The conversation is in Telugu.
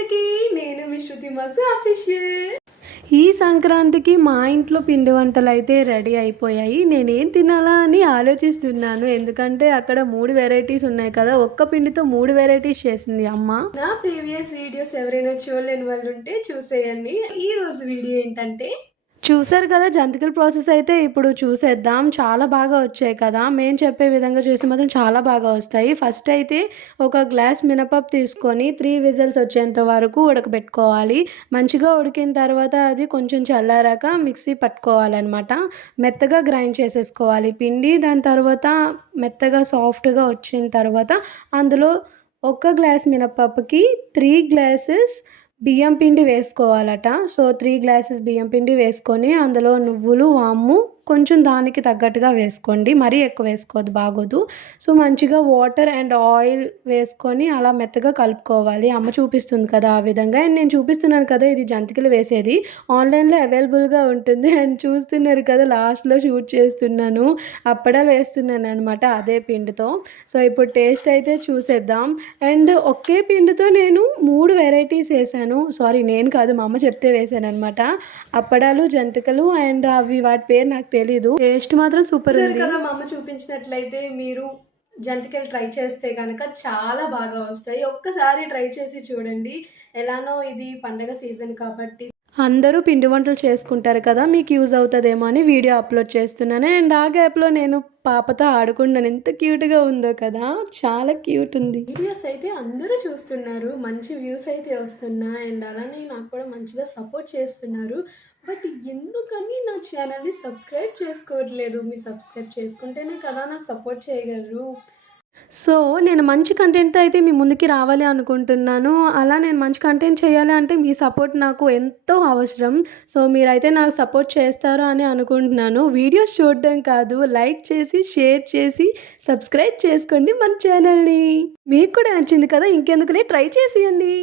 అందరికీ నేను మీ శృతి మసు అఫీషియల్. ఈ సంక్రాంతికి మా ఇంట్లో పిండి వంటలు అయితే రెడీ అయిపోయాయి. నేనేం తినాలా అని ఆలోచిస్తున్నాను. ఎందుకంటే అక్కడ 3 వెరైటీస్ ఉన్నాయి కదా, ఒక్క పిండితో 3 వెరైటీస్ చేసింది అమ్మ. నా ప్రీవియస్ వీడియోస్ ఎవరైనా చూడలేని వాళ్ళు ఉంటే చూసేయండి. ఈ రోజు వీడియో ఏంటంటే, చూసారు కదా జంతికల ప్రాసెస్ అయితే ఇప్పుడు చూసేద్దాం. చాలా బాగా వచ్చాయి కదా, మేము చెప్పే విధంగా చేస్తే మాత్రం చాలా బాగా వస్తాయి. ఫస్ట్ అయితే ఒక గ్లాస్ మినపప్పు తీసుకొని 3 విజిల్స్ వచ్చేంత వరకు ఉడకబెట్టుకోవాలి. మంచిగా ఉడికిన తర్వాత అది కొంచెం చల్లారాక మిక్సీ పట్టుకోవాలన్నమాట. మెత్తగా గ్రైండ్ చేసేసుకోవాలి పిండి. దాని తర్వాత మెత్తగా సాఫ్ట్గా వచ్చిన తర్వాత అందులో ఒక గ్లాస్ మినపప్పుకి 3 గ్లాసెస్ బియ్యం పిండి వేసుకోవాలట. సో 3 గ్లాసెస్ బియ్యం పిండి వేసుకొని అందులో నువ్వులు, వాము కొంచెం దానికి తగ్గట్టుగా వేసుకోండి. మరీ ఎక్కువ వేసుకోవద్దు, బాగోదు. సో మంచిగా వాటర్ అండ్ ఆయిల్ వేసుకొని అలా మెత్తగా కలుపుకోవాలి. అమ్మ చూపిస్తుంది కదా ఆ విధంగా. అండ్ నేను చూపిస్తున్నాను కదా, ఇది జంతికలు వేసేది. ఆన్లైన్లో అవైలబుల్గా ఉంటుంది. అండ్ చూస్తున్నారు కదా లాస్ట్లో షూట్ చేస్తున్నాను, అప్పడాలు వేస్తున్నాను అనమాట అదే పిండితో. సో ఇప్పుడు టేస్ట్ అయితే చూసేద్దాం. అండ్ ఒకే పిండితో నేను 3 వెరైటీస్ వేసాను. సారీ, నేను కాదు, మా అమ్మ చెప్తే వేసాను అనమాట. అప్పడాలు, జంతికలు అండ్ అవి వాటి పేరు నాకు తెలీదు. టేస్ట్ మాత్రం సూపర్ ఉంది కదా. మా అమ్మ చూపించినట్లయితే మీరు జంతికలు ట్రై చేస్తే కనుక చాలా బాగా వస్తాయి. ఒక్కసారి ట్రై చేసి చూడండి. ఎలానో ఇది పండగ సీజన్ కాబట్టి అందరూ పిండి వంటలు చేసుకుంటారు కదా, మీకు యూజ్ అవుతుందేమో అని వీడియో అప్లోడ్ చేస్తున్నాను. అండ్ ఆ గ్యాప్లో నేను పాపతో ఆడుకున్నాను. ఎంత క్యూట్గా ఉందో కదా, చాలా క్యూట్ ఉంది. వీడియోస్ అయితే అందరూ చూస్తున్నారు, మంచి వ్యూస్ అయితే వస్తున్నాయి. అండ్ అలానే నాకు కూడా మంచిగా సపోర్ట్ చేస్తున్నారు. బట్ ఎందుకని నా ఛానల్ని సబ్స్క్రైబ్ చేసుకోవట్లేదు? మీరు సబ్స్క్రైబ్ చేసుకుంటేనే కదా నాకు సపోర్ట్ చేయగలరు. సో నేను మంచి కంటెంట్తో అయితే మీ ముందుకి రావాలి అనుకుంటున్నాను. అలా నేను మంచి కంటెంట్ చేయాలి అంటే మీ సపోర్ట్ నాకు ఎంతో అవసరం. సో మీరైతే నాకు సపోర్ట్ చేస్తారు అని అనుకుంటున్నాను. వీడియోస్ చూడడం కాదు, లైక్ చేసి, షేర్ చేసి, సబ్స్క్రైబ్ చేసుకోండి మన ఛానల్ని. మీకు కూడా నచ్చింది కదా, ఇంకెందుకులే ట్రై చేసేయండి.